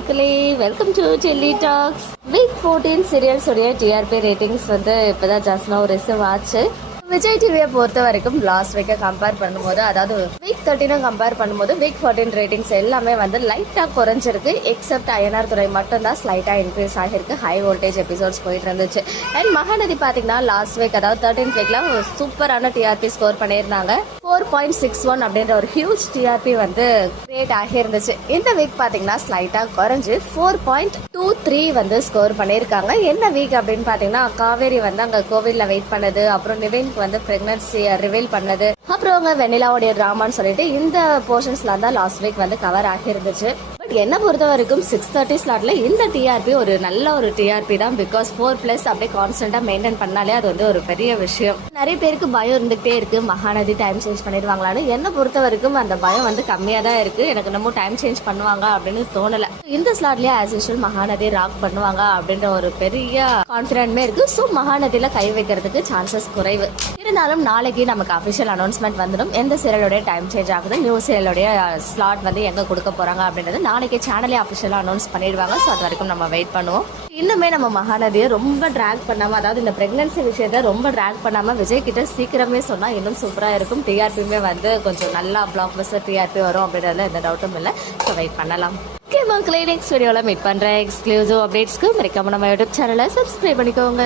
மக்களே, welcome to Chelli talks. Week 14 சீரியல்ஸோடைய TRP ratings வந்து இப்போதான் ஜாஸ்னா ரிசீவ் ஆச்சு. விஜய் டிவியை பொறுத்த வரைக்கும் லாஸ்ட் வீக்கை கம்பேர் பண்ணும்போது, அதாவது வீக் 13 கம்பேர் பண்ணும்போது வீக் 14 ரேட்டிங்ஸ் எல்லாமே வந்து லைட்டாக குறைஞ்சிருக்கு. எக்ஸப்ட் அயனார் துறை மட்டும்தான் ஸ்லைட்டாக இன்க்ரீஸ் ஆகிருக்கு. ஹை வோல்டேஜ் எபிசோட்ஸ் போயிட்டு இருந்துச்சு. அண்ட் மகாநதி பார்த்தீங்கன்னா லாஸ்ட் வீக், அதாவது 13th வீக்ல ஒரு சூப்பரான டிஆர்பி ஸ்கோர் பண்ணியிருந்தாங்க. 4.61 அப்படின்ற ஒரு ஹியூஜ் டிஆர்பி வந்து கிரியேட் ஆகியிருந்துச்சு. இந்த வீக் பார்த்தீங்கன்னா ஸ்லைட்டாக குறைஞ்சு 4.23 வந்து ஸ்கோர் பண்ணியிருக்காங்க. என்ன வீக் அப்படின்னு பார்த்தீங்கன்னா, காவேரி வந்து அங்கே கோவிலில் வெயிட் பண்ணது, அப்புறம் நிவின் வந்து பிரெக்னன்சி ரிவீல் பண்ணது, அப்புறம் அவங்க வெண்ணிலாவுடைய டிராமான்னு சொல்லிட்டு இந்த போர்ஷன்ஸ்ல தான் லாஸ்ட் வீக் வந்து கவர் ஆகியிருந்துச்சு. பட் என்ன பொறுத்த வரைக்கும் 6:30 ஸ்லாட்ல இந்த டிஆர்பி ஒரு நல்ல ஒரு டிஆர்பி தான். பிகாஸ் 4+ அப்படியே கான்ஸ்டன்டா மெயின்டைன் பண்ணாலே அது வந்து ஒரு பெரிய விஷயம். நிறைய பேருக்கு பயம் இருந்துகிட்டே இருக்கு, மகாநதி டைம் சேஞ்ச் பண்ணிடுவாங்களான்னு. என்ன பொறுத்த வரைக்கும் அந்த பயம் வந்து கம்மியா தான் இருக்கு. எனக்கு நம்ம டைம் சேஞ்ச் பண்ணுவாங்க அப்படின்னு தோணல. இந்த ஸ்லாட்லயே ஆஸ் யூஷுவல் மகாநதி ராக் பண்ணுவாங்க அப்படின்ற ஒரு பெரிய கான்பிடன்ட்மே இருக்கு. ஸோ மகாநதியில கை வைக்கிறதுக்கு சான்சஸ் குறைவு. இருந்தாலும் நாளைக்கு நமக்கு அபிஷியல் அனௌன்ஸ்மெண்ட் வந்துடும். எந்த சீரியலோடைய டைம் சேஞ்ச் ஆகுது, நியூ சீரியலோடைய ஸ்லாட் வந்து எங்க கொடுக்க போறாங்க அப்படின்றது நாளைக்கு சேனலே அபிஷியலா அனௌன்ஸ் பண்ணிடுவாங்க. ஸோ அது வரைக்கும் நம்ம வெயிட் பண்ணுவோம். இன்னுமே நம்ம மகாநதியை ரொம்ப டிராக் பண்ணாம, அதாவது இந்த பிரெக்னன்சி விஷயத்த ரொம்ப டிராக் பண்ணாம விஜய் கிட்ட சீக்கிரமே சொன்னா இன்னும் சூப்பரா இருக்கும். டிஆர்பியுமே வந்து கொஞ்சம் நல்லா பிளாக் பஸ்டர் டிஆர்பி வரும் அப்படின்றதுல எந்த டவுட்டும் இல்லை. ஸோ வெயிட் பண்ணலாம். ஓகே மக்களே, நெக்ஸ்ட் வீடியோவில் மீட் பண்றேன். எக்ஸ்க்ளூசிவ் அப்டேட்ஸ்க்கு மறக்காம நம்ம யூடியூப் சேனலை சப்ஸ்கிரைப் பண்ணிக்கோங்க.